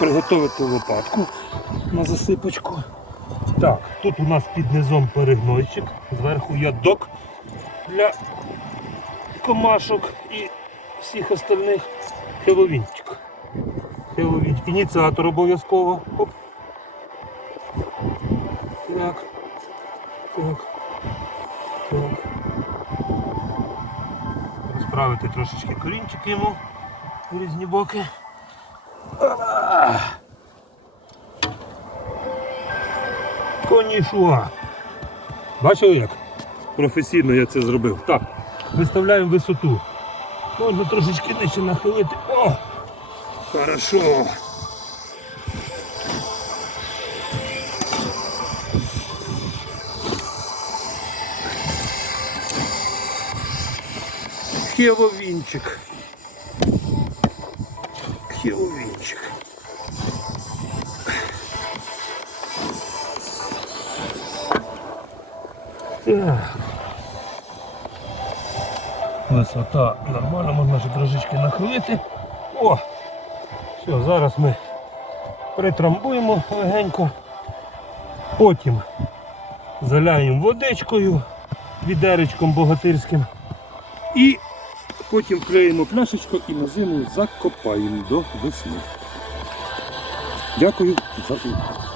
приготувати лопатку на засипочку. Так, тут у нас під низом перегнойчик, зверху ядок для комашок і всіх остальних хеловінчик. Хеловінчик. Ініціатор обов'язково. Так. Так. Так. Розправити трошечки корінчик йому в різні боки. Конішуа. Бачили як? Професійно я це зробив. Так, виставляємо висоту. Можна трошечки нижче нахилити. О! Хорошо. Хеловінчик. Хеловінчик. Так. Висота нормально, можна ще трошечки нахилити. О! Все, зараз ми притрамбуємо легенько. Потім заляємо водичкою, відеречком богатирським. І потім вклеїмо пляшечку і на зиму закопаємо до весни. Дякую за увагу.